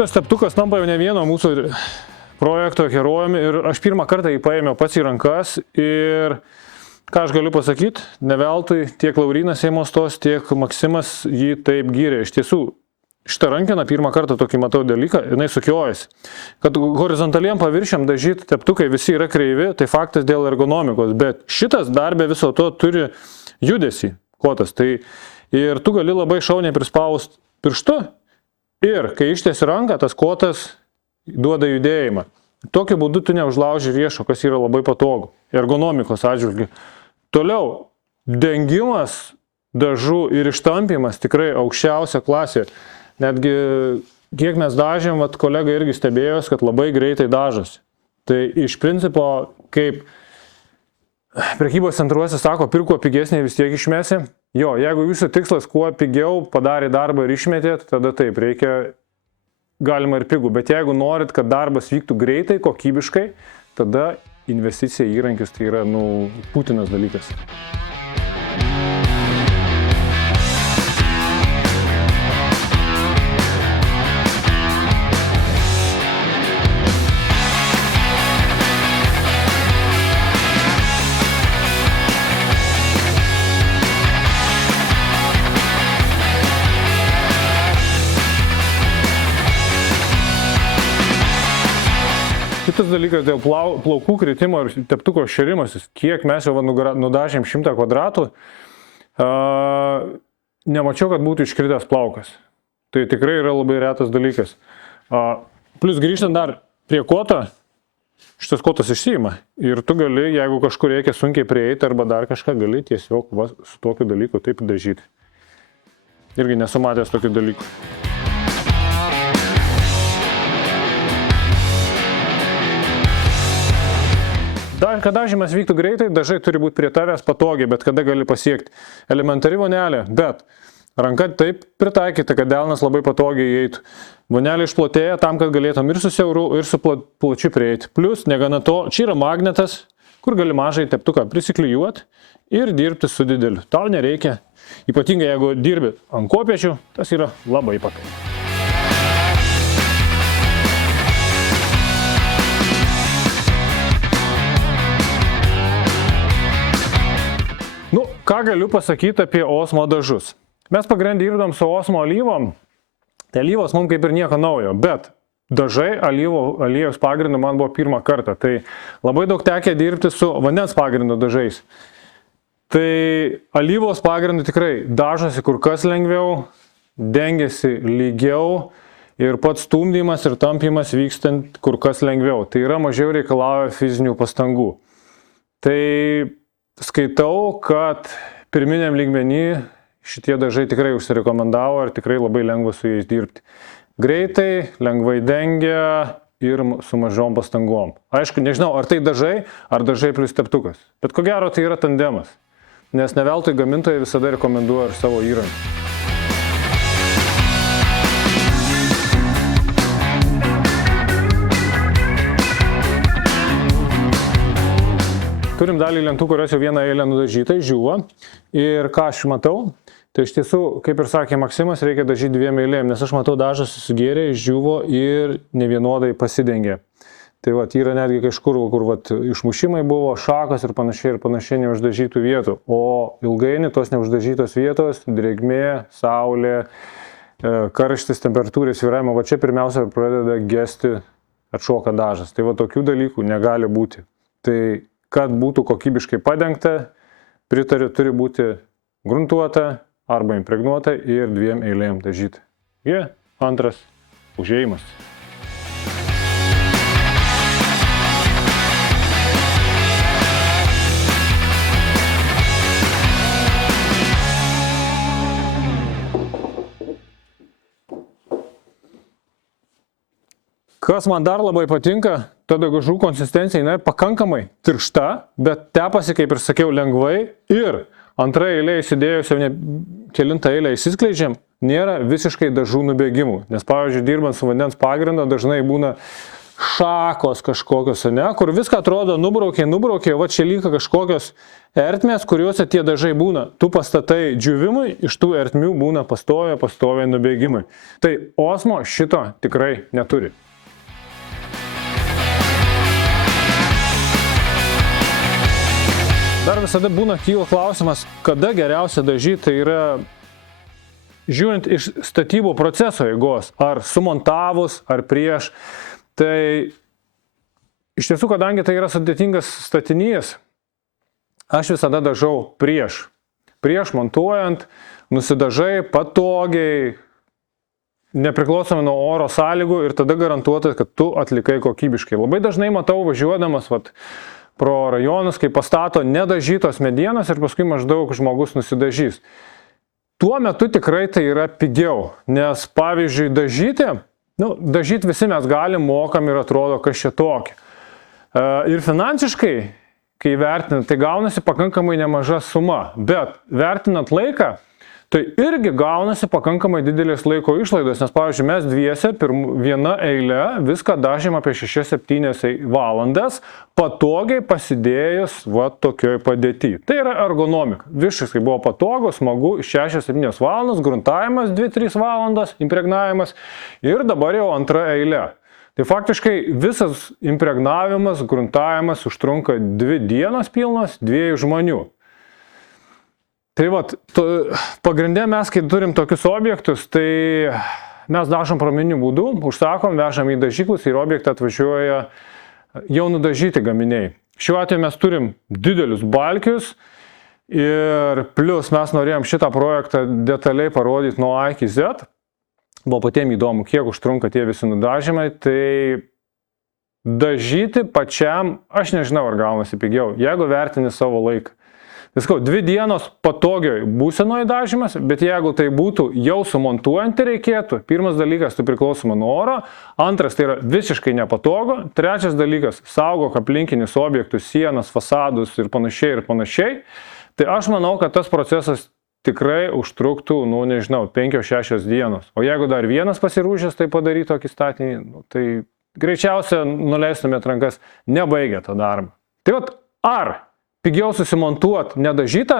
Šitas teptukas tampa jau ne vieno mūsų projekto herojumi ir aš pirmą kartą jį paėmiau pats į rankas ir ką aš galiu pasakyti, ne veltui tiek Laurynas Eimostos, tiek Maksimas jį taip gyrė. Iš tiesų, šitą rankeną pirmą kartą tokį matau dalyką, jinai sukiojasi. Kad horizontaliem paviršiam dažyti teptukai visi yra kreivi, tai faktas dėl ergonomikos, bet šitas dar be viso to turi judesį kotas. Tai ir tu gali labai šauniai prispaust pirštu ir kai ištiesi ranką, tas kotas duoda judėjimą. Tokiu būdu tu neužlauži riešo, kas yra labai patogu, ergonomikos atžvilgiu. Toliau, dengimas dažų ir ištampimas tikrai aukščiausia klasė. Netgi, kiek mes dažėm, kolega irgi stebėjos, kad labai greitai dažosi. Tai iš principo, kaip prekybos centruose sako, pirk kuo pigesnį vis tiek išmesi. Jo, jeigu jūsų tikslas kuo pigiau padarė darbą ir išmetėt, tada taip, reikia, galima ir pigų. Bet jeigu norit, kad darbas vyktų greitai, kokybiškai, tada investicija į įrankius tai yra, būtinas dalykas. Kitas dalykas dėl plaukų kritimo ir teptuko šėrimasis. Kiek mes jau nudažėm 100 kvadratų, nemačiau, kad būtų iškritęs plaukas. Tai tikrai yra labai retas dalykas. Plus grįžtant dar prie koto, šitas kotas išsiima. Ir tu gali, jeigu kažkur reikia sunkiai prieiti arba dar kažką, gali tiesiog su tokiu dalyku taip dažyti. Irgi nesu matęs tokių dalykų. Kad dažymas vyktų greitai, dažai turi būti prie tavęs patogiai, bet kada gali pasiekti. Elementari vonelė, bet ranka taip pritaikyta, kad delnas labai patogiai įeitų. Vonelė išplotėja tam, kad galėtum ir su siauru, ir su plačiu prieiti. Plus, negana to, čia yra magnetas, kur gali mažai teptuką prisiklijuoti ir dirbti su dideliu. Tau nereikia. Ypatingai, jeigu dirbi ant kopėčių, tas yra labai patogu. Ką galiu pasakyti apie Osmo dažus? Mes pagrindį dirbdam su Osmo alyvom, tai alyvos mums kaip ir nieko naujo, bet dažai aliejos pagrindu man buvo pirmą kartą, tai labai daug tekę dirbti su vandens pagrindu dažais. Tai alyvos pagrindu tikrai dažosi kur kas lengviau, dengiasi lygiau ir pats stumdymas ir tampymas vykstant kur kas lengviau. Tai yra mažiau reikalauja fizinių pastangų. Tai skaitau, kad pirminiam lygmenį šitie dažai tikrai užsirekomendavo ir tikrai labai lengva su jais dirbti. Greitai, lengvai dengia ir su mažom pastangom. Aišku, nežinau, ar tai dažai, ar dažai plus teptukas. Bet ko gero tai yra tandemas, nes ne veltui gamintojai visada rekomenduoja ir savo įrankį. Turim dalį lentų, kurios jau vieną eilę nudažytai, žiūva. Ir ką aš matau, tai iš tiesų, kaip ir sakė Maksimas, reikia dažyti 2 eilėm, nes aš matau dažas susigėrė, išdžiūvo ir nevienodai pasidengė. Tai yra netgi kažkur, kur išmušimai buvo, šakos ir panašiai neuždažytų vietų. O ilgainiui tos neuždažytos vietos, drėgmė, saulė, karštis, temperatūros svyravimo, čia pirmiausia pradeda gesti, atšoka dažas. Tai tokių dalykų negali būti. Tai kad būtų kokybiškai padengta, pritariu, turi būti gruntuota arba impregnuota ir 2 eilėm dažyti. Antras užėjimas. Kas man dar labai patinka, ta dažų konsistencija yra pakankamai tiršta, bet tepasi, kaip ir sakiau, lengvai ir antra eilė įsidėjus jau kelintą eilę įsiskleidžiam, nėra visiškai dažų nubėgimų. Nes, pavyzdžiui, dirbant su vandens pagrindu, dažnai būna šakos kažkokios, ne, kur viską atrodo nubraukė, va čia lyga kažkokios ertmės, kuriuose tie dažai būna. Tu pastatai džiūvimui, iš tų ertmių būna pastoviai nubėgimai. Tai Osmo šito tikrai neturi. Dar visada būna kyla klausimas, kada geriausia dažyti, tai yra žiūrint iš statybų proceso eigos, ar sumontavus, ar prieš. Tai iš tiesų, kadangi tai yra sudėtingas statinys, aš visada dažau prieš. Prieš montuojant, nusidažai patogiai, nepriklausomai nuo oro sąlygų ir tada garantuotas, kad tu atlikai kokybiškai. Labai dažnai matau važiuodamas pro rajonus, kai pastato nedažytos medienos ir paskui maždaug žmogus nusidažys. Tuo metu tikrai tai yra pigiau, nes pavyzdžiui dažyti visi mes galim, mokam ir atrodo, kas čia tokia. Ir finansiškai, kai vertinant, tai gaunasi pakankamai nemaža suma, bet vertinant laiką, tai irgi gaunasi pakankamai didelės laiko išlaidos, nes pavyzdžiui mes dviese viena eile viską dažėm apie 6-7 valandas, patogiai pasidėjus tokioj padėty. Tai yra ergonomika. Visiškai buvo patogu, smagu, 6-7 valandas, gruntavimas 2-3 valandas, impregnavimas ir dabar jau antra eilė. Tai faktiškai visas impregnavimas, gruntavimas užtrunka 2 dienos pilnos 2 žmonių. Tai pagrindė mes, kai turim tokius objektus, tai mes dažom pramoniniu būdu, užsakom, vežam į dažyklus ir objektą atvažiuoja jau nudažyti gaminiai. Šiuo atveju mes turim didelius balkius ir plus mes norėjom šitą projektą detaliai parodyti nuo A iki Z. Buvo patiem įdomu, kiek užtrunka tie visi nudažymai, tai dažyti pačiam, aš nežinau, ar gaunasi pigiau, jeigu vertini savo laiką. Viskau, 2 dienos patogioj būsenoje dažymas, bet jeigu tai būtų jau sumontuojant reikėtų, pirmas dalykas, tai priklausoma nuo oro, antras, tai yra visiškai nepatogu, trečias dalykas, saugok aplinkinius objektus, sienas, fasadus ir panašiai. Tai aš manau, kad tas procesas tikrai užtruktų, 5-6 dienos. O jeigu dar vienas pasirūžęs tai padaryti tokį statinį, tai greičiausia nuleistumėt rankas nebaigę tą darbą. Tai ar pigiau susimontuoti nedažytą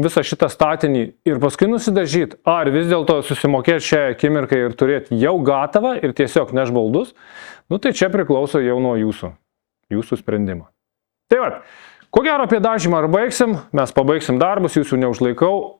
visą šitą statinį ir paskui nusidažyti, ar vis dėlto susimokėti šią akimirką ir turėti jau gatavą ir tiesiog neš baldus, tai čia priklauso jau nuo jūsų sprendimo. Tai ko gero apie dažymą ar baigsim, mes pabaigsim darbus, jūsų neužlaikau.